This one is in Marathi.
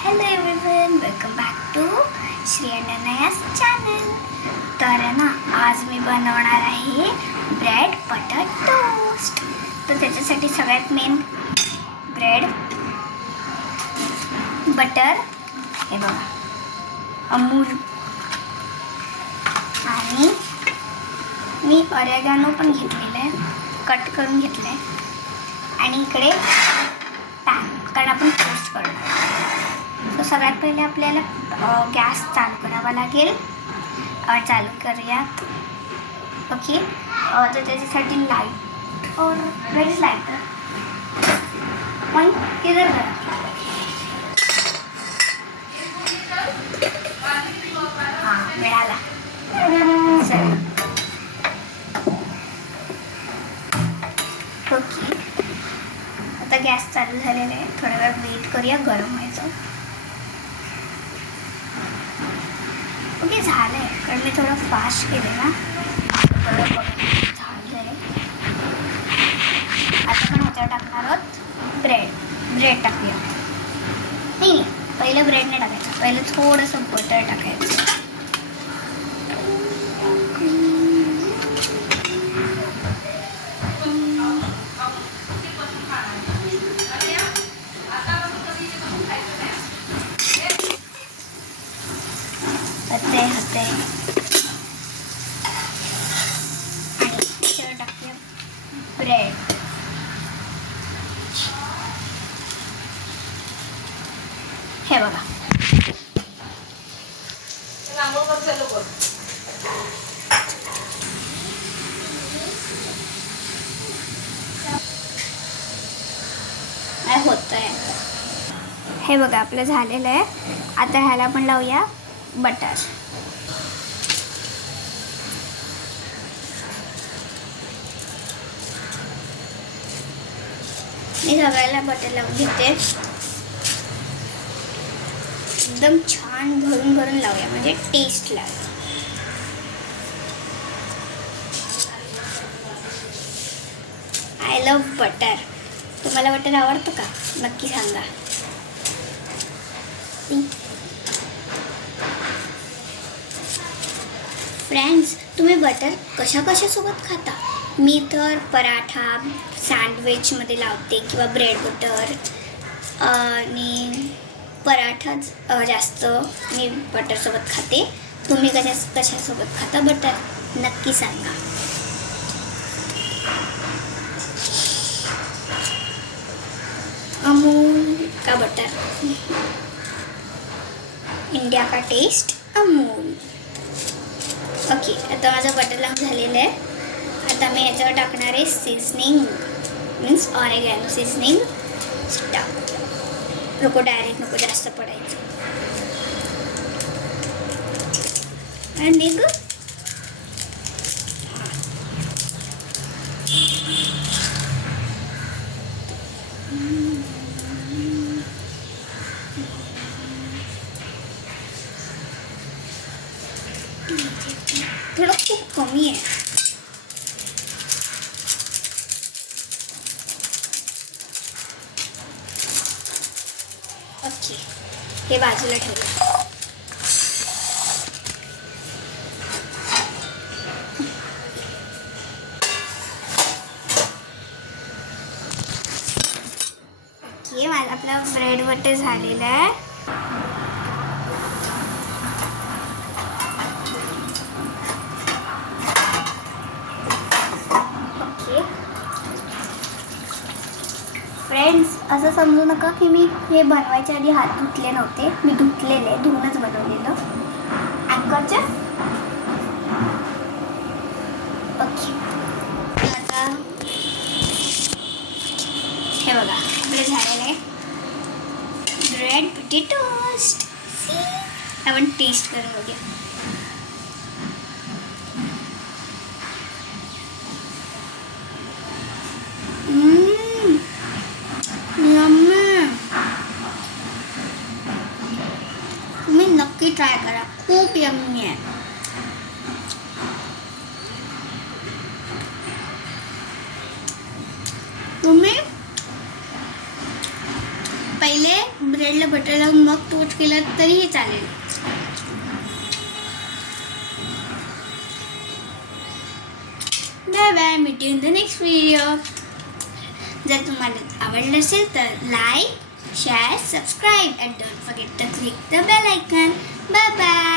Hello everyone, welcome back to Shri and Anayas channel. तर ना आज मी बनवणार आहे ब्रेड बटर टोस्ट. तर त्याच्यासाठी सगळ्यात मेन ब्रेड, बटर, हे बघा अमूल, आणि मी ऑरेगानो पण घेतलेलं आहे, कट करून घेतलं आहे. आणि इकडे पॅन, कारण आपण टोस्ट करतो. तर सगळ्यात पहिले आपल्याला गॅस चालू करावा लागेल. चालू करूयात. ओके. तर त्याच्यासाठी लाईट और वेर इज लाइटर पण किधर गया. हां, मिळाला. चल ओके. आता गॅस चालू झालेला आहे. थोडा वेळ वेट करूया गरम व्हायचं. ओके, झालं आहे, कारण मी थोडं फास्ट केलं ना. झालं आहे. आता पण ह्याच्यावर टाकणार आहोत ब्रेड टाकूया. नाही, पहिलं ब्रेड नाही टाकायचं, पहिलं थोडंसं बटर टाकायचं. होते आणि त्याच्यावर टाकूया ब्रेड. हे बघा, होतंय. हे बघा आपलं झालेलं आहे. आता ह्याला आपण लावूया बटर. मी सगळ्याला बटर लावून घेते. एकदम छान भरून भरून लावूया, म्हणजे टेस्ट लागेल. I love butter. तुम्हाला बटर आवडतं का? नक्की सांगा. फ्रेंड्स, तुम्ही बटर कशासोबत खाता? मी तर पराठा, सँडविचमध्ये लावते किंवा ब्रेड बटर. आणि पराठाच जास्त मी बटरसोबत खाते. तुम्ही कशासोबत खाता बटर? नक्की सांगा. अमूल का बटर, इंडिया का टेस्ट अमूल. ओके, आता माझं बटर लावून झालेलं आहे. आता मी याच्यावर टाकणार आहे सीझनिंग, मीन्स ऑरेगॅनो सीझनिंग. नको डायरेक्ट, नको जास्त पडायचं. आणि थोडं खूप कमी आहे. ओके, हे बाजूला ठेवूया. ओके, माझा आपला ब्रेड बटर झालेला आहे. फ्रेंड्स, असं समजू नका की मी हे बनवायच्या आधी हात धुतले नव्हते. मी धुतलेले, धुवूनच बनवलेलं. अँकरच्या ओके. आता हे बघा, आपलं झालेलं आहे ब्रेड बटर टोस्ट. आपण टेस्ट करून बघूया. तुम्ही नक्की ट्राय करा, खूप यम्मी आहे. तुम्ही पहिले ब्रेडला बटर लावून मग टोस्ट केलं तरीही चालेल. Bye bye, meet you in the next video. जर तुम्हाला आवडलं असेल तर like, share, subscribe and don't forget to click the bell icon. Bye bye.